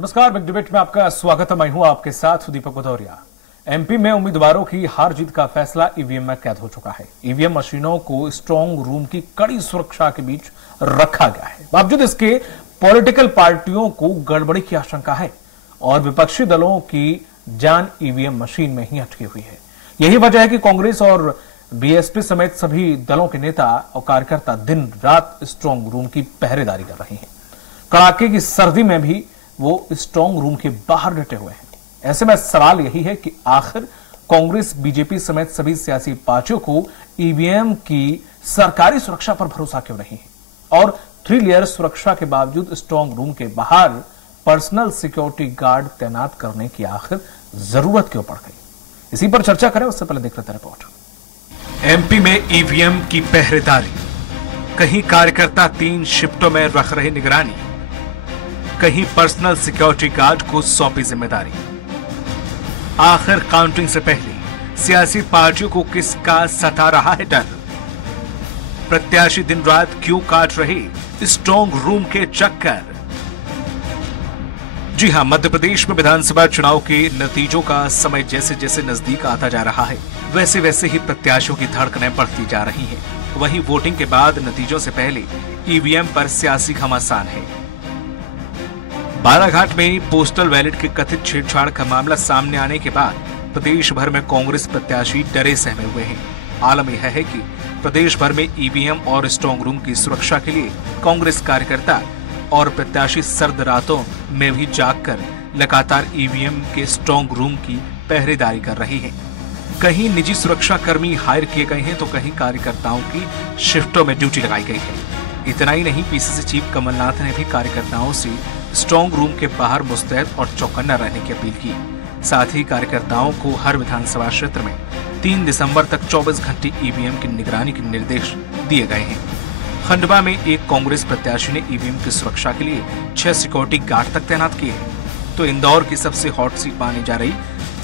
नमस्कार, big debate में आपका स्वागत है। मैं हूं आपके साथ दीपक भदौरिया। एमपी में उम्मीदवारों की हार जीत का फैसला ईवीएम में कैद हो चुका है। ईवीएम मशीनों को स्ट्रांग रूम की कड़ी सुरक्षा के बीच रखा गया है। बावजूद इसके पॉलिटिकल पार्टियों को गड़बड़ी की आशंका है और विपक्षी दलों की जान ईवीएम मशीन में ही अटकी हुई है। यही वजह है कि कांग्रेस और बीएसपी समेत सभी दलों के नेता और कार्यकर्ता दिन रात स्ट्रांग रूम की पहरेदारी कर रहे हैं। कड़ाके की सर्दी में भी वो स्ट्रांग रूम के बाहर डटे हुए हैं। ऐसे में सवाल यही है कि आखिर कांग्रेस, बीजेपी समेत सभी सियासी पार्टियों को ईवीएम की सरकारी सुरक्षा पर भरोसा क्यों नहीं है और 3 लेयर सुरक्षा के बावजूद स्ट्रांग रूम के बाहर पर्सनल सिक्योरिटी गार्ड तैनात करने की आखिर जरूरत क्यों पड़ गई? इसी पर चर्चा करें, उससे पहले देख लेते हैं रिपोर्ट। एमपी में ईवीएम की पहरेदारी, कहीं कार्यकर्ता 3 शिफ्टों में रख रहे निगरानी, कहीं पर्सनल सिक्योरिटी गार्ड को सौंपी जिम्मेदारी। आखिर काउंटिंग से पहले सियासी पार्टियों को किसका सता रहा है डर? प्रत्याशी दिन रात क्यों काट रहे स्ट्रांग रूम के चक्कर? जी हां, मध्य प्रदेश में विधानसभा चुनाव के नतीजों का समय जैसे जैसे नजदीक आता जा रहा है, वैसे वैसे ही प्रत्याशियों की धड़कनें बढ़ती जा रही हैं। वहीं वोटिंग के बाद नतीजों से पहले ईवीएम पर सियासी घमासान है। बालाघाट में पोस्टल बैलेट के कथित छेड़छाड़ का मामला सामने आने के बाद प्रदेश भर में कांग्रेस प्रत्याशी डरे सहमे हुए हैं। आलम यह है कि प्रदेश भर में ईवीएम और स्ट्रांग रूम की सुरक्षा के लिए कांग्रेस कार्यकर्ता और प्रत्याशी सर्द रातों में भी जागकर लगातार ईवीएम के स्ट्रांग रूम की पहरेदारी कर रहे हैं। कहीं निजी सुरक्षा कर्मी हायर किए गए हैं तो कहीं कार्यकर्ताओं की शिफ्टों में ड्यूटी लगाई गई है। इतना ही नहीं, पीसीसी चीफ कमलनाथ ने भी कार्यकर्ताओं से स्ट्रांग रूम के बाहर मुस्तैद और चौकन्ना रहने की अपील की। साथ ही कार्यकर्ताओं को हर विधानसभा क्षेत्र में 3 दिसंबर तक 24 घंटे ईवीएम की निगरानी के निर्देश दिए गए हैं। खंडवा में एक कांग्रेस प्रत्याशी ने ईवीएम की सुरक्षा के लिए 6 सिक्योरिटी गार्ड तक तैनात किए हैं। तो इंदौर की सबसे हॉट सीट मानी जा रही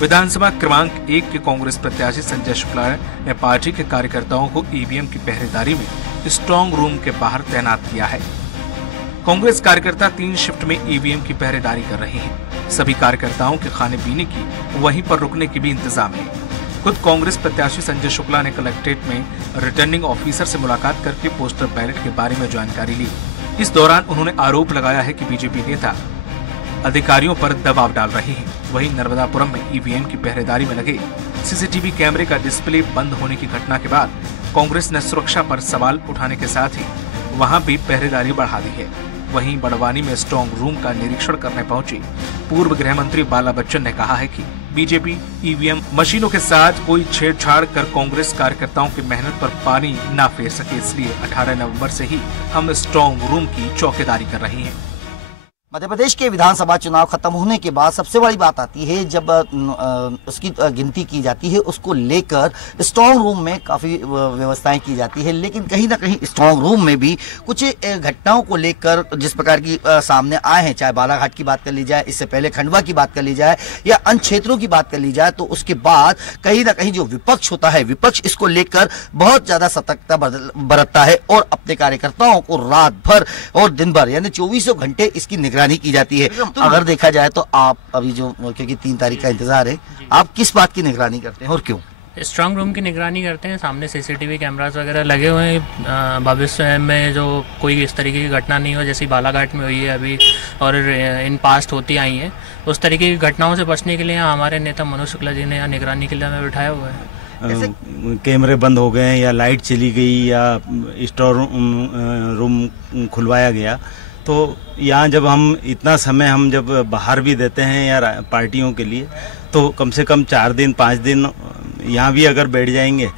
विधानसभा क्रमांक 1 के कांग्रेस प्रत्याशी संजय शुक्ला ने पार्टी के कार्यकर्ताओं को ईवीएम की पहरेदारी में स्ट्रांग रूम के बाहर तैनात किया है। कांग्रेस कार्यकर्ता 3 शिफ्ट में ईवीएम की पहरेदारी कर रहे हैं। सभी कार्यकर्ताओं के खाने पीने की, वहीं पर रुकने की भी इंतजाम है। खुद कांग्रेस प्रत्याशी संजय शुक्ला ने कलेक्ट्रेट में रिटर्निंग ऑफिसर से मुलाकात करके पोस्टल बैलेट के बारे में जानकारी ली। इस दौरान उन्होंने आरोप लगाया है कि बीजेपी नेता अधिकारियों पर दबाव डाल रहे हैं। वहीं नर्मदापुरम में ईवीएम की पहरेदारी में लगे सीसीटीवी कैमरे का डिस्प्ले बंद होने की घटना के बाद कांग्रेस ने सुरक्षा पर सवाल उठाने के साथ ही वहां भी पहरेदारी बढ़ा दी है। वहीं बड़वानी में स्ट्रांग रूम का निरीक्षण करने पहुंचे पूर्व गृह मंत्री बाला बच्चन ने कहा है कि बीजेपी ईवीएम मशीनों के साथ कोई छेड़छाड़ कर कांग्रेस कार्यकर्ताओं की मेहनत पर पानी ना फेर सके, इसलिए 18 नवंबर से ही हम स्ट्रांग रूम की चौकीदारी कर रहे हैं। मध्य प्रदेश के विधानसभा चुनाव खत्म होने के बाद सबसे बड़ी बात आती है जब उसकी गिनती की जाती है, उसको लेकर स्ट्रांग रूम में काफ़ी व्यवस्थाएं की जाती है। लेकिन कहीं ना कहीं स्ट्रांग रूम में भी कुछ घटनाओं को लेकर जिस प्रकार की सामने आए हैं, चाहे बालाघाट की बात कर ली जाए, इससे पहले खंडवा की बात कर ली जाए या अन्य क्षेत्रों की बात कर ली जाए, तो उसके बाद कहीं ना कहीं जो विपक्ष होता है, विपक्ष इसको लेकर बहुत ज़्यादा सतर्कता बरतता है और अपने कार्यकर्ताओं को रात भर और दिन भर यानी 24 घंटे इसकी निगरानी की जाती है। तो अगर देखा जाए तो आप अभी जो, क्योंकि 3 तारीख का इंतजार है, आप किस बात की निगरानी करते हैं और क्यों? स्ट्रांग रूम की निगरानी करते हैं। सामने सीसीटीवी कैमरास वगैरह लगे हुए हैं। भविष्य में जो कोई इस तरीके की घटना नहीं हो, जैसी बालाघाट में हुई है अभी और इन पास्ट होती आई है, उस तरीके की घटनाओं से बचने के लिए हमारे नेता मनोज शुक्ला जी ने यहाँ निगरानी के लिए हमें बिठाया हुआ है। कैमरे बंद हो गए या लाइट चली गई या स्टोर रूम खुलवाया गया, तो यहाँ जब हम इतना समय हम जब बाहर भी देते हैं या पार्टियों के लिए, तो कम से कम 4 दिन 5 दिन यहाँ भी अगर बैठ जाएंगे,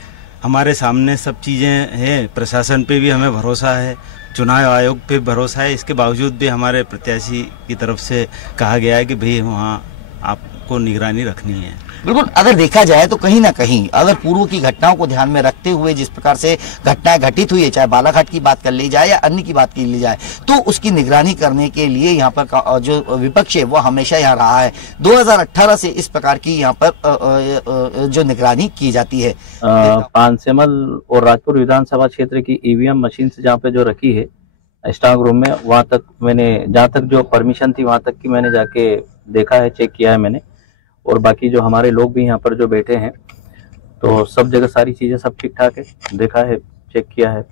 हमारे सामने सब चीज़ें हैं। प्रशासन पे भी हमें भरोसा है, चुनाव आयोग पे भरोसा है। इसके बावजूद भी हमारे प्रत्याशी की तरफ से कहा गया है कि भाई वहाँ आपको निगरानी रखनी है। बिल्कुल, अगर देखा जाए तो कहीं ना कहीं अगर पूर्व की घटनाओं को ध्यान में रखते हुए जिस प्रकार से घटनाएं घटित हुई है, चाहे बालाघाट की बात कर ली जाए या अन्य की बात कर ली जाए, तो उसकी निगरानी करने के लिए यहाँ पर जो विपक्ष है वो हमेशा यहाँ रहा है। 2018 से इस प्रकार की यहाँ पर जो निगरानी की जाती है। पानसेमल और राजपुर विधानसभा क्षेत्र की ईवीएम मशीन से जहाँ पे जो रखी है, स्ट्रांग रूम में, वहां तक मैंने, जहां तक जो परमिशन थी वहां तक की मैंने जाके देखा है, चेक किया है मैंने। और बाकी जो हमारे लोग भी यहाँ पर जो बैठे हैं, तो सब जगह सारी चीजें सब ठीक ठाक है, देखा है, चेक किया है।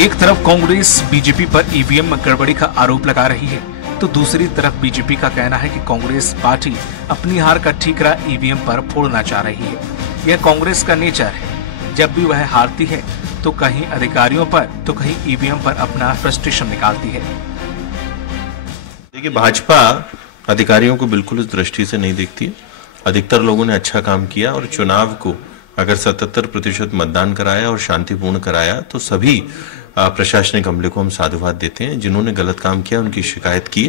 एक तरफ कांग्रेस बीजेपी पर ईवीएम में गड़बड़ी का आरोप लगा रही है, तो दूसरी तरफ बीजेपी का कहना है कि कांग्रेस पार्टी अपनी हार का ठीकरा ईवीएम पर फोड़ना चाह रही है। यह कांग्रेस का नेचर है, जब भी वह हारती है तो कहीं अधिकारियों पर तो कहीं ईवीएम पर अपना फ्रस्ट्रेशन निकालती है। देखिए, भाजपा अधिकारियों को बिल्कुल इस दृष्टि से नहीं देखती है। अधिकतर लोगों ने अच्छा काम किया और चुनाव को अगर 77% मतदान कराया और शांतिपूर्ण कराया तो सभी प्रशासनिक अमले को हम साधुवाद देते हैं। जिन्होंने गलत काम किया उनकी शिकायत की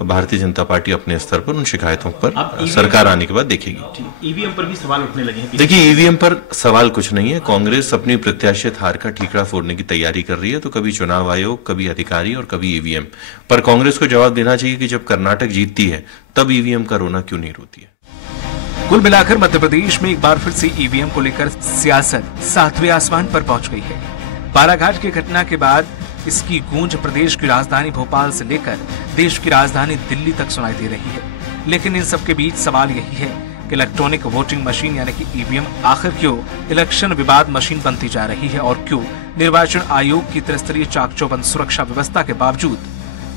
और भारतीय जनता पार्टी अपने स्तर पर उन शिकायतों पर सरकार आने के बाद देखेगी। ईवीएम पर भी सवाल उठने लगे हैं। देखिए, ईवीएम पर सवाल कुछ नहीं है। कांग्रेस अपनी प्रत्याशित हार का ठीकरा फोड़ने की तैयारी कर रही है, तो कभी चुनाव आयोग, कभी अधिकारी और कभी ईवीएम। पर कांग्रेस को जवाब देना चाहिए कि जब कर्नाटक जीतती है तब ईवीएम का रोना क्यों नहीं रोती है। कुल मिलाकर मध्य प्रदेश में एक बार फिर से ईवीएम को लेकर सियासत 7वें आसमान पर पहुंच गई है। बालाघाट की घटना के बाद इसकी गूंज प्रदेश की राजधानी भोपाल से लेकर देश की राजधानी दिल्ली तक सुनाई दे रही है। लेकिन इन सब के बीच सवाल यही है कि इलेक्ट्रॉनिक वोटिंग मशीन यानी कि ईवीएम आखिर क्यों इलेक्शन विवाद मशीन बनती जा रही है, और क्यों निर्वाचन आयोग की त्रिस्तरीय चाक-चौबंद सुरक्षा व्यवस्था के बावजूद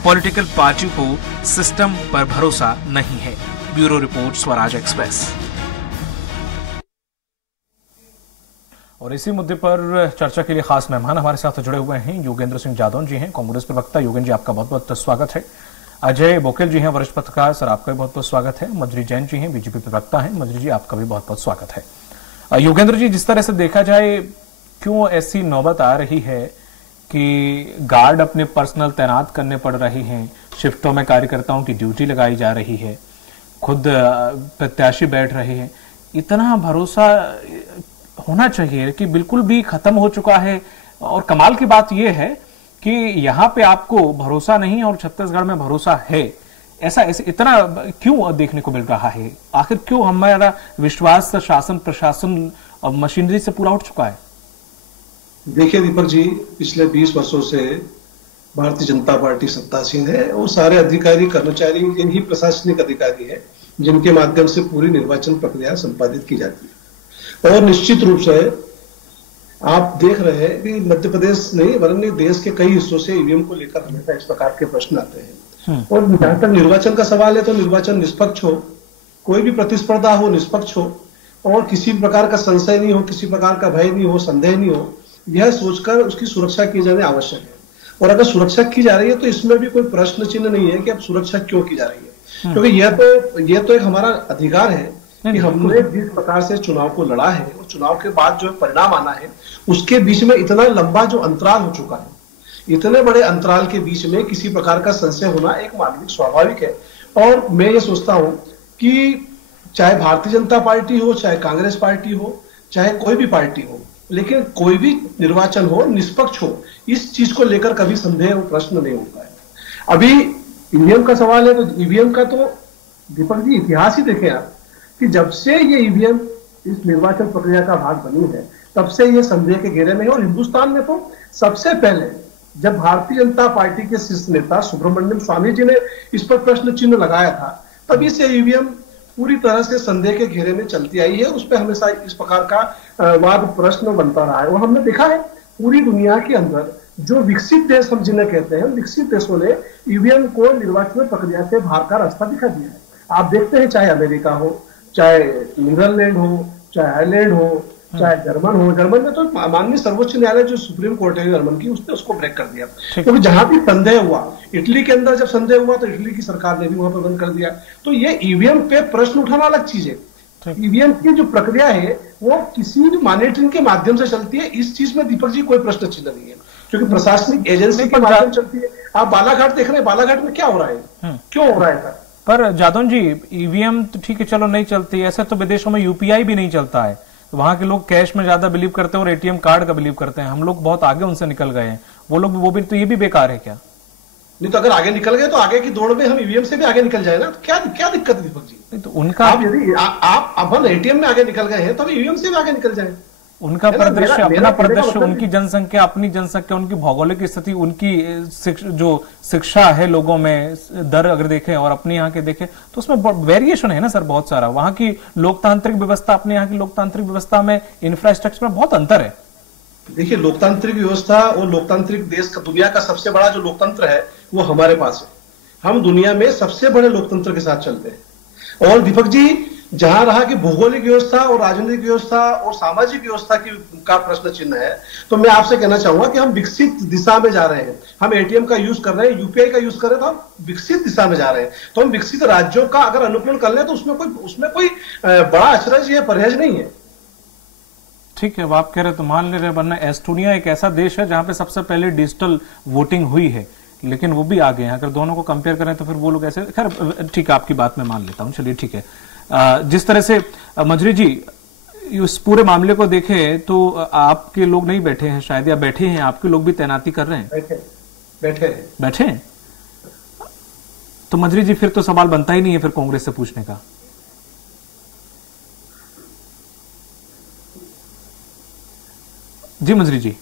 पॉलिटिकल पार्टी को सिस्टम पर भरोसा नहीं है। Bureau report, Swaraj express. और इसी मुद्दे पर चर्चा के लिए खास मेहमान हमारे साथ जुड़े हुए हैं। योगेंद्र सिंह जादौन जी हैं, कांग्रेस प्रवक्ता। योगेंद्र जी, आपका बहुत बहुत स्वागत है। अजय बोकेल जी हैं, वरिष्ठ पत्रकार। सर, आपका भी बहुत बहुत स्वागत है। मधुरी जैन जी हैं, बीजेपी प्रवक्ता हैं। मधुरी जी, आपका भी बहुत बहुत स्वागत है। योगेंद्र जी, जिस तरह से देखा जाए, क्यों ऐसी नौबत आ रही है कि गार्ड अपने पर्सनल तैनात करने पड़ रहे हैं, शिफ्टों में कार्यकर्ताओं की ड्यूटी लगाई जा रही है, खुद प्रत्याशी बैठ रहे हैं, इतना भरोसा होना चाहिए कि बिल्कुल भी खत्म हो चुका है। और कमाल की बात यह है कि यहाँ पे आपको भरोसा नहीं और छत्तीसगढ़ में भरोसा है। ऐसा इतना क्यों देखने को मिल रहा है? आखिर क्यों हमारा विश्वास शासन प्रशासन मशीनरी से पूरा उठ चुका है? देखिए दीपक जी, पिछले 20 वर्षों से भारतीय जनता पार्टी सत्तासीन है और सारे अधिकारी कर्मचारी इन्हीं प्रशासनिक अधिकारी हैं जिनके माध्यम से पूरी निर्वाचन प्रक्रिया संपादित की जाती है। और निश्चित रूप से आप देख रहे हैं कि मध्य प्रदेश नहीं वरन देश के कई हिस्सों से ईवीएम को लेकर हमेशा इस प्रकार के प्रश्न आते हैं। और जहां तक निर्वाचन का सवाल है तो निर्वाचन निष्पक्ष हो, कोई भी प्रतिस्पर्धा हो निष्पक्ष हो और किसी प्रकार का संशय नहीं हो, किसी प्रकार का भय नहीं हो, संदेह नहीं हो, यह सोचकर उसकी सुरक्षा की जाने आवश्यक है। और अगर सुरक्षा की जा रही है तो इसमें भी कोई प्रश्न चिन्ह नहीं है कि अब सुरक्षा क्यों की जा रही है, क्योंकि यह तो एक हमारा अधिकार है कि हमने जिस प्रकार से चुनाव को लड़ा है और चुनाव के बाद जो परिणाम आना है उसके बीच में इतना लंबा जो अंतराल हो चुका है, इतने बड़े अंतराल के बीच में किसी प्रकार का संशय होना एक मानविक स्वाभाविक है। और मैं ये सोचता हूं कि चाहे भारतीय जनता पार्टी हो, चाहे कांग्रेस पार्टी हो, चाहे कोई भी पार्टी हो, लेकिन कोई भी निर्वाचन हो निष्पक्ष हो, इस चीज को लेकर कभी संदेह और प्रश्न नहीं होता है। अभी ईवीएम का सवाल है तो ईवीएम का तो दीपक जी इतिहास ही देखें आप कि जब से ये ईवीएम इस निर्वाचन प्रक्रिया का भाग बनी है तब से ये संदेह के घेरे में है। और हिंदुस्तान में तो सबसे पहले जब भारतीय जनता पार्टी के शीर्ष नेता सुब्रमण्यम स्वामी जी ने इस पर प्रश्न चिन्ह लगाया था तभी से ईवीएम पूरी तरह से संदेह के घेरे में चलती आई है। उस पर हमेशा इस प्रकार का वाद प्रश्न बनता रहा है। और हमने देखा है पूरी दुनिया के अंदर जो विकसित देश हम जिन्हें कहते हैं, विकसित देशों ने ईवीएम को निर्वाचन प्रक्रिया से बाहर का रास्ता दिखा दिया है। आप देखते हैं चाहे अमेरिका हो, चाहे नीदरलैंड हो, चाहे आयरलैंड हो, चाहे जर्मन हो। जर्मन में तो माननीय सर्वोच्च न्यायालय जो सुप्रीम कोर्ट है जर्मन की, उसने उसको ब्रेक कर दिया क्योंकि जहां भी संदेह हुआ, इटली के अंदर जब संदेह हुआ तो इटली की सरकार ने भी वहां पर बंद कर दिया। तो ये ईवीएम पे प्रश्न उठाना अलग चीज है। ईवीएम की जो प्रक्रिया है वो किसी भी मॉनिटरिंग के माध्यम से चलती है। इस चीज में दीपक जी कोई प्रश्न चिन्ह नहीं है क्योंकि प्रशासनिक एजेंसी के माध्यम चलती है। आप बालाघाट देख रहे हैं, बालाघाट में क्या हो रहा है, क्यों हो रहा है? पर जादौन जी, ईवीएम तो ठीक है, चलो नहीं चलती, ऐसे तो विदेशों में यूपीआई भी नहीं चलता है। वहां के लोग कैश में ज्यादा बिलीव करते हैं और एटीएम कार्ड का बिलीव करते हैं। हम लोग बहुत आगे उनसे निकल गए हैं, वो लोग वो भी, तो ये भी बेकार है क्या? नहीं तो अगर आगे निकल गए तो आगे की दौड़ में हम ईवीएम से भी आगे निकल जाए ना, तो क्या दिक्कत है दीपक जी? तो उनका आप यदि आप अपन एटीएम में आगे निकल गए हैं तो हम ईवीएम से भी आगे निकल जाए। उनका परिदृश्य, अपना परिदृश्य, उनकी जनसंख्या, अपनी जनसंख्या, उनकी भौगोलिक स्थिति, उनकी जो शिक्षा है लोगों में, दर अगर देखें और अपने यहाँ के देखें तो उसमें वेरिएशन है ना सर, बहुत सारा। वहां की लोकतांत्रिक व्यवस्था, अपने यहाँ की लोकतांत्रिक व्यवस्था में, इंफ्रास्ट्रक्चर में बहुत अंतर है। देखिए, लोकतांत्रिक व्यवस्था और लोकतांत्रिक देश का, दुनिया का सबसे बड़ा जो लोकतंत्र है वो हमारे पास है। हम दुनिया में सबसे बड़े लोकतंत्र के साथ चलते हैं। और दीपक जी, जहां रहा कि भौगोलिक व्यवस्था और राजनीतिक व्यवस्था और सामाजिक व्यवस्था का प्रश्न चिन्ह है, तो मैं आपसे कहना चाहूंगा कि हम विकसित दिशा में जा रहे हैं। हम एटीएम का यूज कर रहे हैं, यूपीआई का यूज कर रहे हैं, तो हम विकसित दिशा में जा रहे हैं। तो हम विकसित राज्यों का अगर अनुकरण कर लें तो उसमें कोई बड़ा अचरज या परहेज नहीं है। ठीक है, अब आप कह रहे तो मान ले रहे, वरना एस्टोनिया एक ऐसा देश है जहां पे सबसे पहले डिजिटल वोटिंग हुई है, लेकिन वो भी आ गए हैं। अगर दोनों को कंपेयर करें तो फिर वो लोग ऐसे, खैर ठीक है, आपकी बात मैं मान लेता हूं, चलिए ठीक है। जिस तरह से मंजरी जी इस पूरे मामले को देखें तो आपके लोग नहीं बैठे हैं शायद, या बैठे हैं, आपके लोग भी तैनाती कर रहे हैं? बैठे हैं। तो मंजरी जी फिर तो सवाल बनता ही नहीं है फिर कांग्रेस से पूछने का। जी मंजरी जी,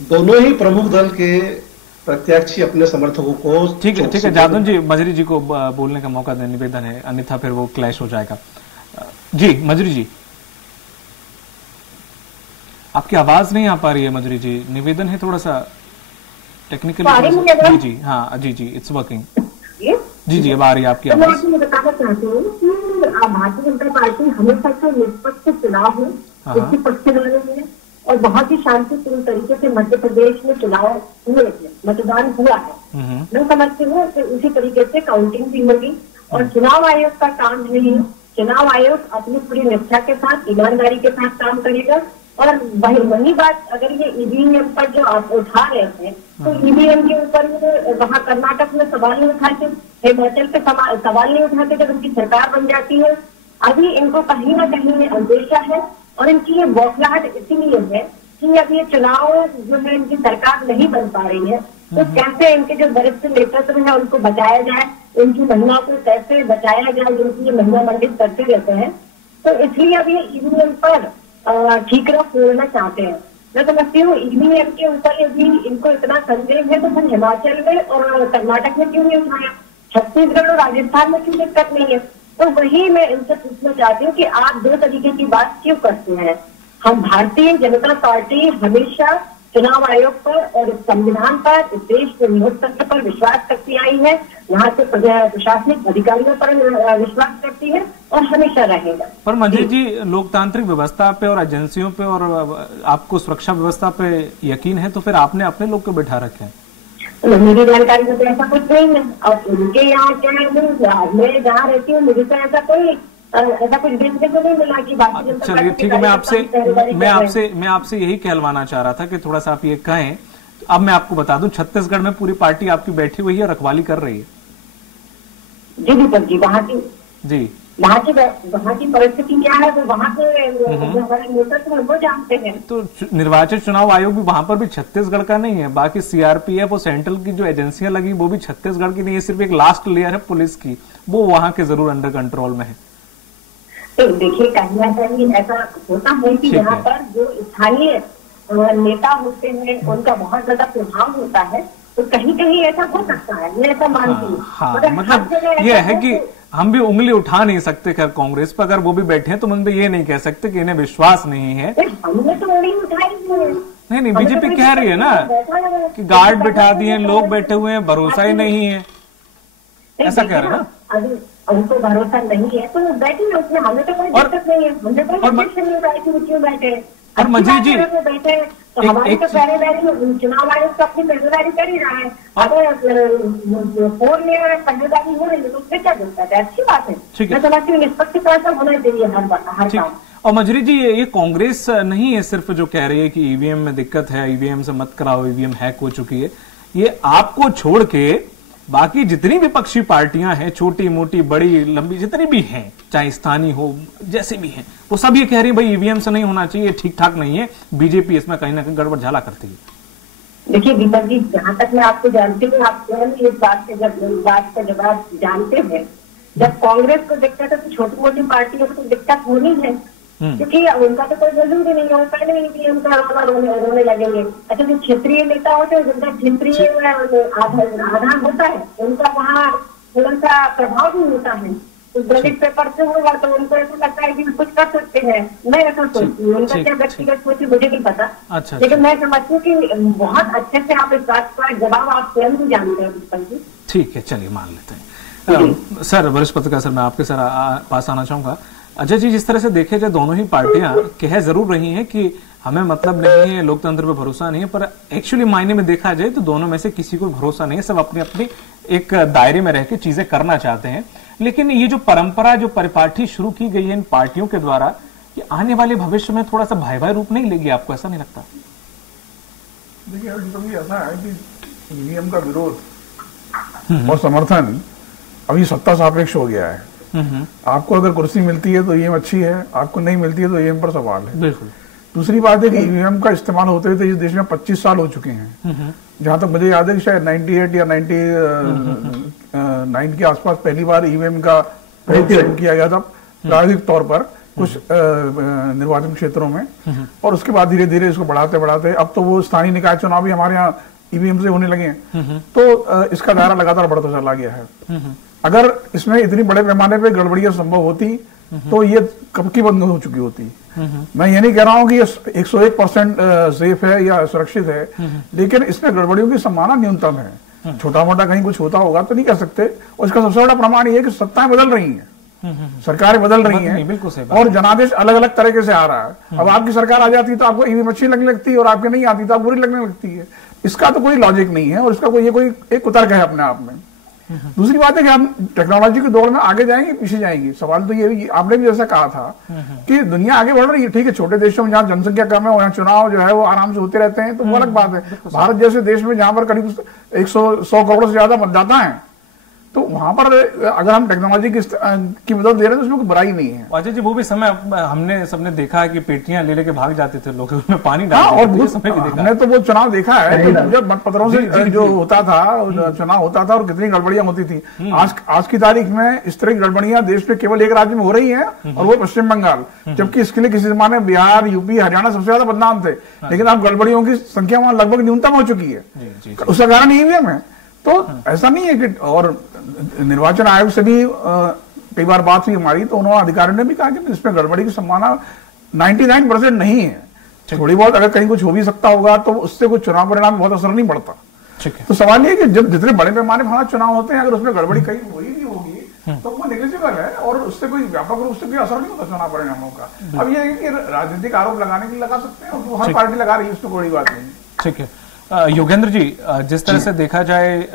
दोनों ही प्रमुख दल के प्रत्याशी अपने समर्थकों को, ठीक है जादव जी, मंजरी जी को बोलने का मौका देने निवेदन है, अन्यथा फिर वो क्लैश हो जाएगा। जी मंजरी जी, आपकी आवाज नहीं आ पा रही है मंजरी जी, निवेदन है थोड़ा सा टेक्निकली। जी हाँ, जी इट्स वर्किंग। जी अब आ रही है आपकी आवाज। मैं आपको बताना चाहती हूँ कि भारतीय जनता पार्टी हमेशा से निष्पक्ष चुनाव है, इसकी पक्षधर है और बहुत ही शांतिपूर्ण तरीके से मध्य प्रदेश में चुनाव हुए थे, मतदान हुआ है। मैं समझती हूँ कि उसी तरीके से काउंटिंग भी होगी और चुनाव आयोग का काम है, चुनाव आयोग अपनी पूरी निष्ठा के साथ, ईमानदारी के साथ काम करेगा। और वही बात अगर ये ईवीएम पर जो आप उठा रहे थे, तो ईवीएम के ऊपर वहाँ कर्नाटक में सवाल नहीं उठाते, हिमाचल पे सवाल नहीं उठाते जब उनकी सरकार बन जाती है। अभी इनको कहीं ना कहीं अंदेशा है और इनकी ये बौखलाहट इसीलिए है कि अब ये चुनाव जो है इनकी सरकार नहीं बन पा रही है, तो कैसे इनके जो वरिष्ठ नेतृत्व है उनको बचाया जाए, इनकी महिला को कैसे बचाया जाए, जिनकी ये महिला मंडित करते रहते हैं। तो इसलिए अब ये ईवीएम पर ठीकरा फोड़ना चाहते हैं। मैं समझती हूँ ईवीएम के ऊपर यदि इनको इतना संदेह है तो फिर हिमाचल में और कर्नाटक में क्यों नहीं उठाया, छत्तीसगढ़ और राजस्थान में क्यों दिक्कत नहीं है? तो वही मैं इनसे पूछना चाहती हूँ कि आप दो तरीके की बात क्यों करते हैं। हम भारतीय जनता पार्टी हमेशा चुनाव आयोग पर और संविधान पर, इस देश के लोकतंत्र पर विश्वास करती आई है, यहाँ से प्रशासनिक अधिकारियों पर विश्वास करती है और हमेशा रहेगा। पर मंजरी जी, लोकतांत्रिक व्यवस्था पे और एजेंसियों पे और आपको सुरक्षा व्यवस्था पे यकीन है, तो फिर आपने अपने लोग को बैठा रखे हैं? मेरी जानकारी में तो ऐसा कुछ नहीं है और उनके यहाँ क्या है, मैं जहाँ रहती हूँ मुझे तो ऐसा कुछ देखने को नहीं मिला कि भारतीय जनता पार्टी। चलिए ठीक है, मैं आपसे यही कहलवाना चाह रहा था कि थोड़ा सा आप ये कहें। अब मैं आपको बता दूं, छत्तीसगढ़ में पूरी पार्टी आपकी बैठी हुई है, रखवाली कर रही है। जी दीपक जी, वहाँ की परिस्थिति क्या है वो वहाँ के हमारे नेतृत्व वो जानते हैं। तो निर्वाचन चुनाव आयोग भी वहां पर भी छत्तीसगढ़ का नहीं है, बाकी सीआरपीएफ और सेंट्रल की जो एजेंसियां लगी वो भी छत्तीसगढ़ की नहीं है, सिर्फ एक लास्ट लेयर है पुलिस की, वो वहां के जरूर अंडर कंट्रोल में है। तो देखिए, कहीं ना कहीं ऐसा होता है कि यहाँ पर जो स्थानीय नेता होते हैं उनका बहुत ज्यादा प्रभाव होता है, तो कहीं कहीं ऐसा हो सकता है, मैं ऐसा मानती हूँ। मतलब ये है कि हम भी उंगली उठा नहीं सकते खैर कांग्रेस पर, अगर वो भी बैठे हैं तो हम भी ये नहीं कह सकते कि इन्हें विश्वास नहीं है। हमने तो उंगली उठाई नहीं, बीजेपी कह रही है ना कि गार्ड बिठा दिए, लोग बैठे हुए हैं, भरोसा ही नहीं है, ऐसा कह रहे हैं ना। उनको भरोसा नहीं है तो बैठे, उसमें हमें तो कोई दिक्कत नहीं है, हमें कोई ऑब्जेक्शन नहीं बैठे, वो क्यों बैठे। और मंजरी जी, बैठे तो हमारी तो पहरेदारी, चुनाव आयोग तो अपनी पहरेदारी कर ही रहा है। अगर फोन में पहरेदारी हो रही है तो उससे क्या बोलता है, अच्छी बात है। मैं समझती हूँ निष्पक्षता से होना चाहिए हर काम। और मंजरी जी, ये कांग्रेस नहीं है सिर्फ जो कह रही है कि ईवीएम में दिक्कत है, ईवीएम से मत कराओ, ईवीएम हैक हो चुकी है, ये आपको छोड़ के बाकी जितनी विपक्षी पार्टियां हैं, छोटी मोटी बड़ी लंबी जितनी भी हैं, चाहे स्थानीय हो जैसे भी हैं, वो सब ये कह रही है भाई ईवीएम से नहीं होना चाहिए, ठीक ठाक नहीं है, बीजेपी इसमें कहीं ना कहीं गड़बड़ झाला करती है। देखिए दीपक जी, जहाँ तक मैं आपको जानती हूँ, आप इस बात का जवाब जानते हैं, जब कांग्रेस को दिक्कत है तो छोटी मोटी पार्टियों को तो दिक्कत होनी है। क्योंकि उनका तो कोई वजूद ही नहीं है, पहले ही ईवीएम का रोने लगेंगे। अच्छा, जो क्षेत्रीय नेता होते हैं, जिनका क्षेत्रीय आधार होता है, उनका वहाँ उनका प्रभाव भी होता है। उस बैलेट पेपर से होगा तो उनको ऐसा लगता है कि कुछ कर सकते हैं। मैं ऐसा सोचती हूँ, उनका क्या व्यक्तिगत सोच है मुझे नहीं पता। अच्छा, लेकिन मैं समझती हूँ कि बहुत अच्छे से आप इस बात का जवाब आप स्वयं भी जानते हैं। ठीक है, चलिए मान लेते हैं। सर, वरिष्ठ पत्रकार सर, मैं आपके सर पास आना चाहूंगा। अजय जी, जिस तरह से देखे जाए दोनों ही पार्टियां कह जरूर रही हैं कि हमें मतलब नहीं है, लोकतंत्र पे भरोसा नहीं है, पर एक्चुअली मायने में देखा जाए तो दोनों में से किसी को भरोसा नहीं है। सब अपनी अपनी एक दायरे में रह के चीजें करना चाहते हैं। लेकिन ये जो परंपरा, जो परिपाटी शुरू की गई है इन पार्टियों के द्वारा, ये आने वाले भविष्य में थोड़ा सा भयावह रूप नहीं लेगी? आपको ऐसा नहीं लगता? देखिए, ऐसा है कि ईवीएम का विरोध और समर्थन अभी सत्ता सापेक्ष हो गया है। आपको अगर कुर्सी मिलती है तो ईवीएम अच्छी है, आपको नहीं मिलती है तो ईवीएम पर सवाल है। बिल्कुल। दूसरी बात है कि ईवीएम का इस्तेमाल होते हुए इस देश में 25 साल हो चुके हैं। जहां तक मुझे याद है कि शायद 98 या 99 के आसपास पहली बार ईवीएम का प्रयोग शुरू किया गया था प्रायोगिक तौर पर कुछ निर्वाचन क्षेत्रों में, और उसके बाद धीरे धीरे इसको बढ़ाते बढ़ाते अब तो वो स्थानीय निकाय चुनाव भी हमारे यहाँ ईवीएम से होने लगे हैं। तो इसका दायरा लगातार बढ़ता चला गया है। अगर इसमें इतनी बड़े पैमाने पे गड़बड़ियां संभव होती तो ये कब की बंद हो चुकी होती। मैं ये नहीं कह रहा हूं कि ये 101% सेफ है या सुरक्षित है, लेकिन इसमें गड़बड़ियों की संभावना न्यूनतम है। छोटा मोटा कहीं कुछ होता होगा तो नहीं कह सकते, और इसका सबसे बड़ा प्रमाण ये है कि सत्ताएं बदल रही हैं, सरकारें बदल रही हैं, और जनादेश अलग अलग तरीके से आ रहा है। अब आपकी सरकार आ जाती है तो आपको ईवीएम अच्छी लगने लगती है, और आपकी नहीं आती तो आपको बुरी लगने लगती है। इसका तो कोई लॉजिक नहीं है, और इसका कोई एक कुतर्क है अपने आप में। दूसरी बात है कि हम टेक्नोलॉजी की दौड़ में आगे जाएंगे पीछे जाएंगे। सवाल तो ये भी, आपने भी जैसा कहा था कि दुनिया आगे बढ़ रही है। ठीक है, छोटे देशों में जहाँ जनसंख्या कम है वहाँ चुनाव जो है वो आराम से होते रहते हैं, तो वो अलग बात है। भारत जैसे देश में जहाँ पर करीब 100 करोड़ से ज्यादा मतदाता है, तो वहां पर अगर हम टेक्नोलॉजी की मदद दे रहे हैं तो उसमें कोई बुराई नहीं है। अजय जी, वो भी समय हमने सबने देखा है कि पेटियां ले लेके भाग जाते थे लोग, उसमें पानी डाल और हमने तो वो चुनाव देखा है जब मतपत्रों से जो होता था, चुनाव होता था, और कितनी गड़बड़ियां होती थी। आज की तारीख में इस तरह की गड़बड़ियां देश में केवल एक राज्य में हो रही है, और वो पश्चिम बंगाल। जबकि इसके लिए किसी जमाने बिहार, यूपी, हरियाणा सबसे ज्यादा बदनाम थे, लेकिन अब गड़बड़ियों की संख्या वहां लगभग न्यूनतम हो चुकी है। उसका कारण ईवीएम है। तो ऐसा नहीं है कि, और निर्वाचन आयोग से भी कई बार बात हुई हमारी, तो उन्होंने अधिकारियों ने भी कहा कि इसमें गड़बड़ी की संभावना 99% नहीं है। थोड़ी बहुत अगर कहीं कुछ हो भी सकता होगा तो उससे कुछ चुनाव परिणाम बहुत असर नहीं पड़ता। तो सवाल ये कि जब जितने बड़े पैमाने पर चुनाव होते हैं, अगर उसमें गड़बड़ी कहीं हुई भी होगी तो वो नेग्लिजिबल है, और उससे कोई व्यापक रूप से कोई असर नहीं होता चुनाव परिणामों का। अब ये है कि राजनीतिक आरोप लगाने के लिए लगा सकते हैं, और हर पार्टी लगा रही है, उसमें कोई बात नहीं। ठीक है, योगेंद्र जी, जिस तरह से देखा जाए,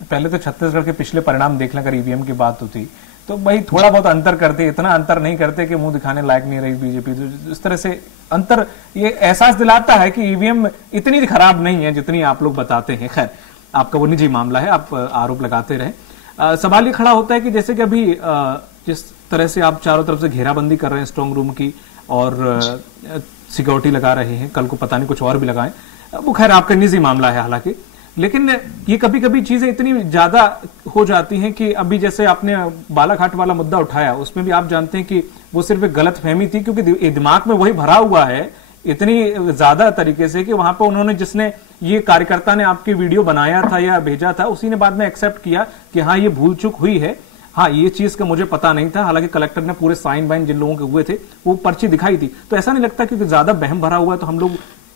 पहले तो छत्तीसगढ़ के पिछले परिणाम देख लें, अगर ईवीएम की बात होती तो भाई थोड़ा बहुत अंतर करते, इतना अंतर नहीं करते कि मुंह दिखाने लायक नहीं रही बीजेपी। तो इस तरह से अंतर ये एहसास दिलाता है कि ईवीएम इतनी खराब नहीं है जितनी आप लोग बताते हैं। खैर, आपका वो निजी मामला है, आप आरोप लगाते रहे। सवाल ये खड़ा होता है कि जैसे कि अभी जिस तरह से आप चारों तरफ से घेराबंदी कर रहे हैं स्ट्रांग रूम की, और सिक्योरिटी लगा रहे हैं, कल को पता नहीं कुछ और भी लगाएं, वो खैर आपका निजी मामला है हालांकि, लेकिन ये कभी कभी चीजें इतनी ज्यादा हो जाती हैं कि अभी जैसे आपने बालाघाट वाला मुद्दा उठाया, उसमें भी आप जानते हैं कि वो सिर्फ एक गलत फहमी थी, क्योंकि दिमाग में वही भरा हुआ है इतनी ज्यादा तरीके से कि वहां पर उन्होंने, जिसने ये कार्यकर्ता ने आपकी वीडियो बनाया था या भेजा था, उसी ने बाद में एक्सेप्ट किया कि हाँ ये भूल चूक हुई है, हाँ ये चीज का मुझे पता नहीं था। हालांकि कलेक्टर ने पूरे साइन वाइन जिन लोगों के हुए थे वो पर्ची दिखाई थी। तो ऐसा नहीं लगता क्योंकि ज्यादा बहम भरा हुआ है तो हम लोग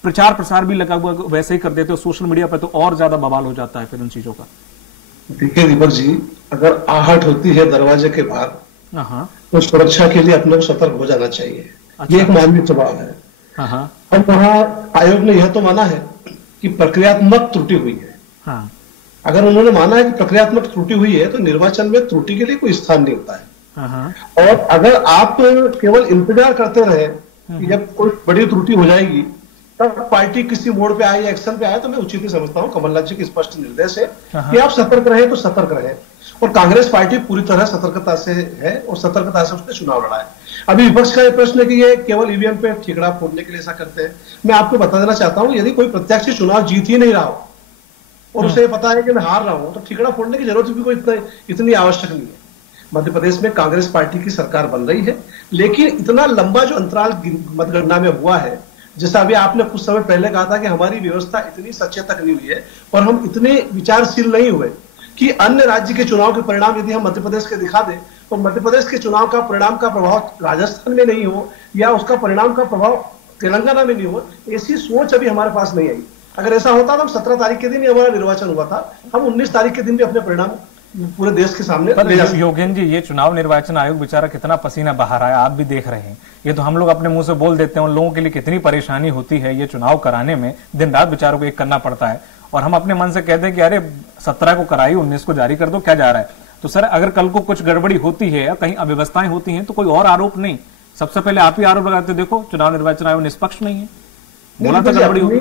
प्रचार प्रसार भी लगा हुआ वैसे ही कर देते हो सोशल मीडिया पर, तो और ज्यादा बवाल हो जाता है फिर उन चीजों का। देखिए दीपक जी, अगर आहट होती है दरवाजे के बाहर तो सुरक्षा के लिए अपने को सतर्क हो जाना चाहिए। ये एक मानवीय स्वभाव है। अब वहाँ आयोग ने यह तो माना है कि प्रक्रियात्मक त्रुटि हुई है। अगर उन्होंने माना है कि प्रक्रियात्मक त्रुटि हुई है तो निर्वाचन में त्रुटि के लिए कोई स्थान नहीं होता है। और अगर आप केवल इंतजार करते रहे कि जब कोई बड़ी त्रुटि हो जाएगी तब पार्टी किसी मोड़ पे आए या एक्शन पे आए, तो मैं उचित ही समझता हूं। कमलनाथ जी की स्पष्ट निर्देश है कि आप सतर्क रहे तो सतर्क रहे, और कांग्रेस पार्टी पूरी तरह सतर्कता से है और सतर्कता से उसने चुनाव लड़ा है। अभी विपक्ष का यह प्रश्न है कि ये केवल ईवीएम पे ठिकड़ा फोड़ने के लिए ऐसा करते हैं। मैं आपको बता देना चाहता हूं, यदि कोई प्रत्याशी चुनाव जीत ही नहीं रहा हो और उसे पता है कि मैं हार रहा हूं, तो ठिकड़ा फोड़ने की जरूरत भी कोई इतनी आवश्यक नहीं है। मध्य प्रदेश में कांग्रेस पार्टी की सरकार बन रही है, लेकिन इतना लंबा जो अंतराल मतगणना में हुआ है, जैसा अभी आपने कुछ समय पहले कहा था कि हमारी व्यवस्था इतनी सचेतक नहीं हुई है और हम इतने विचारशील नहीं हुए कि अन्य राज्य के चुनाव के परिणाम यदि हम मध्य प्रदेश के दिखा दें तो मध्य प्रदेश के चुनाव का परिणाम का प्रभाव राजस्थान में नहीं हो या उसका परिणाम का प्रभाव तेलंगाना में नहीं हो, ऐसी सोच अभी हमारे पास नहीं आई। अगर ऐसा होता तो हम 17 तारीख के दिन ही हमारा निर्वाचन हुआ था, हम 19 तारीख के दिन भी अपने परिणाम पूरे देश के सामने ले जा सकते। योगेंद्र जी, ये चुनाव निर्वाचन आयोग बेचारा कितना पसीना बहा रहा है, आप भी देख रहे हैं। ये तो हम लोग अपने मुंह से बोल देते हैं, उन लोगों के लिए कितनी परेशानी होती है ये चुनाव कराने में, दिन रात बेचारों को एक करना पड़ता है। और हम अपने मन से कहते हैं कि अरे 17 को कराई, 19 को जारी कर दो, क्या जा रहा है। तो सर, अगर कल को कुछ गड़बड़ी होती है या कहीं अव्यवस्थाएं होती हैं तो कोई और आरोप नहीं, सबसे पहले आप ही आरोप लगाते, देखो चुनाव निर्वाचन आयोग निष्पक्ष नहीं है, बोला तो गड़बड़ी होगी।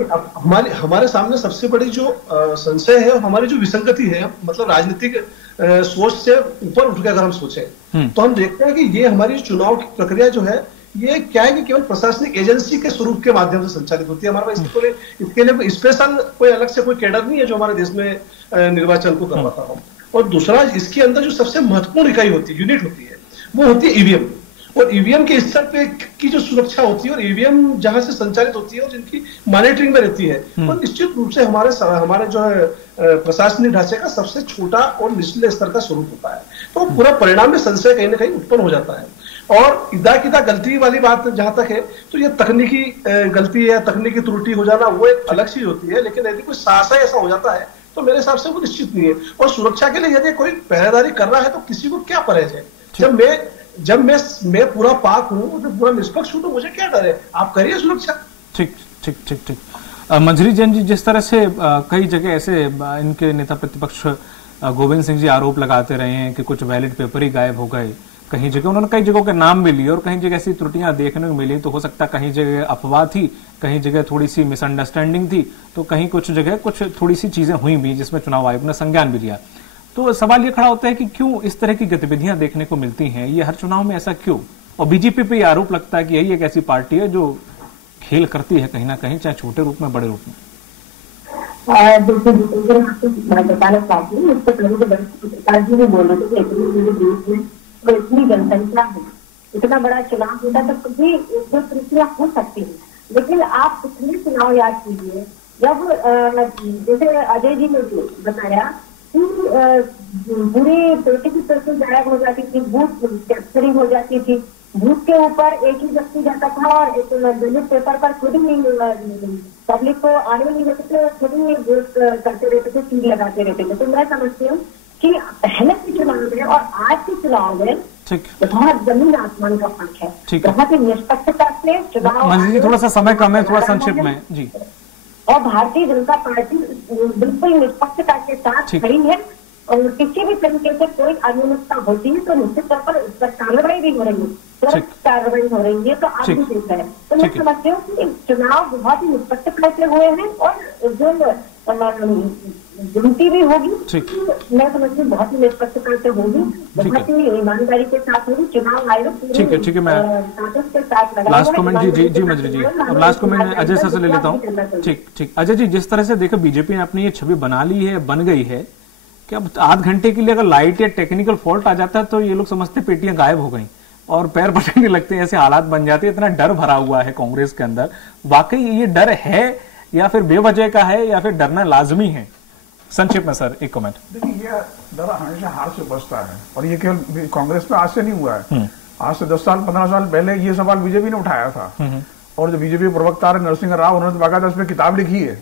हमारे सामने सबसे बड़ी जो संशय है, हमारी जो विसंगति है, मतलब राजनीतिक सोच से ऊपर उठ के अगर हम सोचें तो हम देखते हैं कि ये हमारी चुनाव की प्रक्रिया जो है ये क्या है कि केवल प्रशासनिक एजेंसी के स्वरूप के माध्यम से संचालित होती है। हमारे पास इसके लिए स्पेशल कोई अलग से कोई कैडर नहीं है जो हमारे देश में निर्वाचन को करवाता हो। और दूसरा, इसके अंदर जो सबसे महत्वपूर्ण इकाई होती है, यूनिट होती है, वो होती है ईवीएम। और ईवीएम के स्तर पे की जो सुरक्षा होती है और ईवीएम जहां से संचालित होती है और जिनकी मॉनिटरिंग में रहती है, और निश्चित रूप से हमारे जो है प्रशासनिक ढांचे का सबसे छोटा और निचले स्तर का स्वरूप होता है। तो पूरा परिणाम में संशय कहीं ना कहीं उत्पन्न हो जाता है। और इदा गलती वाली बात जहां तक है तो ये तकनीकी गलती है, तकनीकी त्रुटि हो जाना वो एक अलग चीज होती है, लेकिन यदि कोई साहस ऐसा हो जाता है तो मेरे हिसाब से वो निश्चित नहीं है। और सुरक्षा के लिए यदि कोई पहरेदारी कर रहा है तो किसी को क्या परहेज है। जब मैं पूरा पाक हूँ, जब पूरा निष्पक्ष हूँ, तो मुझे क्या डर है, आप करिए सुरक्षा। ठीक ठीक ठीक ठीक। मंजरी जैन जी, जिस तरह से कई जगह ऐसे इनके नेता प्रतिपक्ष गोविंद सिंह जी आरोप लगाते रहे हैं कि कुछ बैलेट पेपर ही गायब हो गए, कहीं जगह उन्होंने कई जगहों के नाम भी लिए और कहीं जगह ऐसी त्रुटियां देखने को मिली, तो हो सकता है कहीं जगह अफवाह थी, कहीं जगह थोड़ी सी मिसअंडरस्टैंडिंग थी, तो कहीं कुछ जगह कुछ थोड़ी सी चीजें हुई भी जिसमें चुनाव आयोग ने संज्ञान भी लिया। तो सवाल ये खड़ा होता है कि क्यों इस तरह की गतिविधियां देखने को मिलती हैं, ये हर चुनाव में ऐसा क्यों? और बीजेपी पे आरोप लगता है कि यही एक ऐसी पार्टी है जो खेल करती है कहीं ना कहीं, चाहे छोटे रूप में बड़े रूप में। बताना चाहती हूँ, इससे पहले तो पत्रकार जी भी बोल रहे थे कि इतनी जनसंख्या है, इतना बड़ा चुनाव होता तो कभी जो त्रुटियां हो सकती है, लेकिन आप पिछले चुनाव याद कीजिए जब जैसे अजय जी ने बताया कि पूरे 30% गायब हो जाती थी, बूथ कैप्चरिंग हो जाती थी, बूथ के ऊपर एक ही व्यक्ति जाता था और एक बैलेट पेपर पर खुद ही पब्लिक को आने नहीं देते थे, खुद ही वोट करते रहते थे, सील लगाते रहते थे। तो मैं समझती हूँ कि पहले के चुनाव में और आज के चुनाव में बहुत जमीन आसमान का फर्क है। बहुत ही निष्पक्षता से चुनाव, थोड़ा सा समय कम है, थोड़ा संक्षिप्त में जी। और भारतीय जनता पार्टी बिल्कुल निष्पक्षता के साथ खड़ी है और किसी भी तरीके से कोई अनियमितता होती है तो निश्चित तौर पर उस पर कार्रवाई भी हो रही है, तुरंत कार्रवाई हो रही है। तो आप भी देख रहे हैं, तो मैं समझती हूँ कि चुनाव बहुत ही निष्पक्षता से हुए हैं और जो गिनती भी होगी मैं समझती हूँ बहुत ही निष्पक्षता से होगी, बहुत ही ईमानदारी के साथ होगी। चुनाव आयोग ठीक है, मैं लास्ट कमेंट जी मंजरी जी, अब लास्ट कमेंट अजय सर से ले लेता हूँ। ठीक अजय जी, जिस तरह से देखो बीजेपी ने अपनी ये छवि बना ली है, बन गई है कि अब आध घंटे के लिए अगर लाइट या टेक्निकल फॉल्ट आ जाता है तो ये लोग समझते पेटियां गायब हो गई और पैर पटकने लगते हैं, ऐसे हालात बन जाते हैं। इतना डर भरा हुआ है कांग्रेस के अंदर, वाकई ये डर है या फिर बेवजह का है या फिर डरना लाजमी है? संक्षिप्त में सर एक कमेंट। देखिए, ये डर हमेशा हार से बचता है और ये केवल कांग्रेस में आज से नहीं हुआ है। आज से 10 साल 15 साल पहले ये सवाल बीजेपी ने उठाया था और जो बीजेपी प्रवक्ता नरसिंह राव, उन्होंने बाकायदा इस पर किताब लिखी है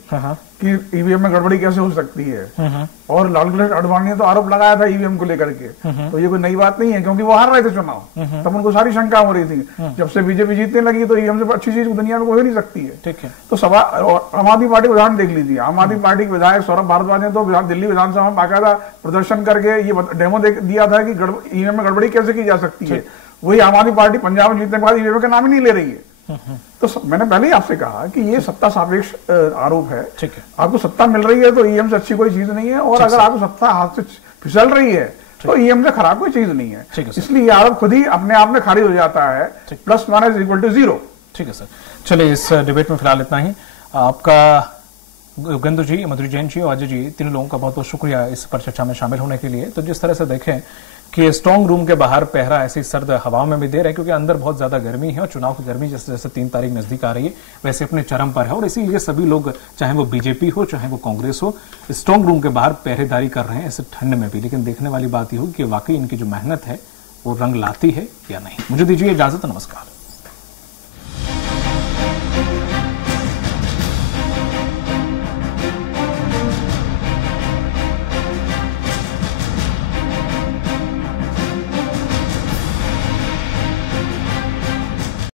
कि ईवीएम में गड़बड़ी कैसे हो सकती है। और लालू प्रसाद आडवाणी ने तो आरोप लगाया था ईवीएम को लेकर के, तो ये कोई नई बात नहीं है क्योंकि वो हार रहे थे चुनाव, तब उनको सारी शंका हो रही थी। जब से बीजेपी जीतने लगी तो ईवीएम से अच्छी चीज दुनिया में कोई हो नहीं सकती है। ठीक है, तो आम आदमी पार्टी का उदाहरण देख लीजिए। आम आदमी पार्टी के विधायक सौरभ भारद्वाज ने तो दिल्ली विधानसभा में बाकायदा प्रदर्शन करके ये डेमो दिया था कि ईवीएम में गड़बड़ी कैसे की जा सकती है। वही आम आदमी पार्टी पंजाब में जीतने के बाद ईवीएम का नाम ही नहीं ले रही है। तो मैंने पहले ही आपसे कहा कि ये सत्ता सापेक्ष आरोप है। ठीक है, आपको सत्ता मिल रही है तो ईवीएम से अच्छी कोई चीज नहीं है, और अगर आपको सत्ता हाथ से फिसल रही है तो ईवीएम से खराब कोई चीज नहीं है। इसलिए ये आरोप खुद ही अपने आप में खारिज हो जाता है, प्लस माइनस इक्वल टू 0। ठीक है सर, चलिए इस डिबेट में फिलहाल इतना ही। आपका योगेंद्र जी, मधुरी जैन जी और अजय जी, तीनों लोगों का बहुत बहुत शुक्रिया इस पर चर्चा में शामिल होने के लिए। तो जिस तरह से देखें कि स्ट्रांग रूम के बाहर पहरा ऐसी सर्द हवाओं में भी दे रहे हैं, क्योंकि अंदर बहुत ज्यादा गर्मी है और चुनाव की गर्मी जैसे जैसे 3 तारीख नजदीक आ रही है वैसे अपने चरम पर है। और इसीलिए सभी लोग, चाहे वो बीजेपी हो चाहे वो कांग्रेस हो, स्ट्रांग रूम के बाहर पहरेदारी कर रहे हैं इस ठंड में भी। लेकिन देखने वाली बात यह होगी कि वाकई इनकी जो मेहनत है वो रंग लाती है या नहीं। मुझे दीजिए इजाजत, नमस्कार।